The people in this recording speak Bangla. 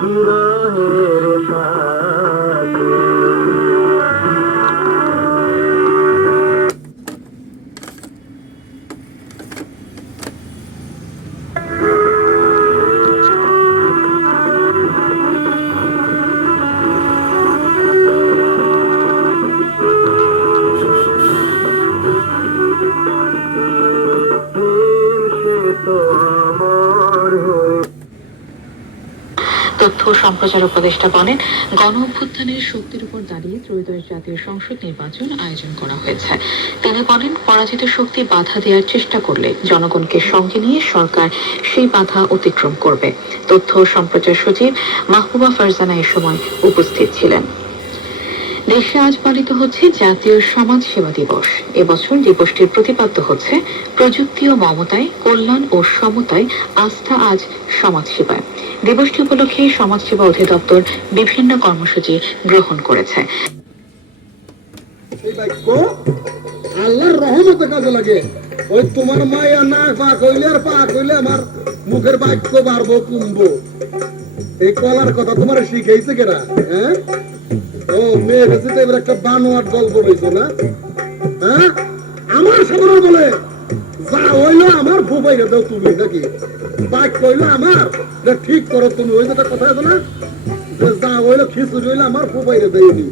বিরহের সাথে। তথ্য সম্প্রচার উপদেষ্টা বলেন, গণ অভ্যুত্থানের শক্তির উপর দাঁড়িয়ে ত্রয়োদশ জাতীয় সংসদ নির্বাচন আয়োজন করা হয়েছে। তিনি বলেন, পরাজিত শক্তি বাধা দেওয়ার চেষ্টা করলে জনগণকে সঙ্গে নিয়ে সরকার সেই বাধা অতিক্রম করবে। তথ্য সম্প্রচার সচিব মাহবুবা ফারজানা এ সময় উপস্থিত ছিলেন। দেশে আজ পালিত হচ্ছে জাতীয় সমাজ সেবা দিবস। এবছর দিবসটির প্রতিপাদ্য হচ্ছে প্রযুক্তি ও মমতায়, কল্যাণ ও সমতায় আস্থা আজ সমাজ সেবায়। দিবসটি উপলক্ষে সমাজ সেবা অধিদপ্তর বিভিন্ন কর্মসূচি গ্রহণ করেছে। আল্লাহর রহমতে কাজে লাগে। ওই তোমার মায়া না পা কইলে আর পা কইলে আমার মুখের বাক্য বাড়বো, কমবো। এই কলার কথা তোমার শিখাইছে কেরা হ্যাঁ? ও মেয়ে বেশি এবার একটা বানোয়ার গল্প রয়েছে না? হ্যাঁ? আমার সামনে বলে, যা হইল আমার ভুবাইরে দাও তুমি নাকি? বাইক কইলো আমার ঠিক করো তুমি, ওই যেটা কথা আছে না? হইল খিচুড়ি হইল আমার ভুবাইরে দেয়নি।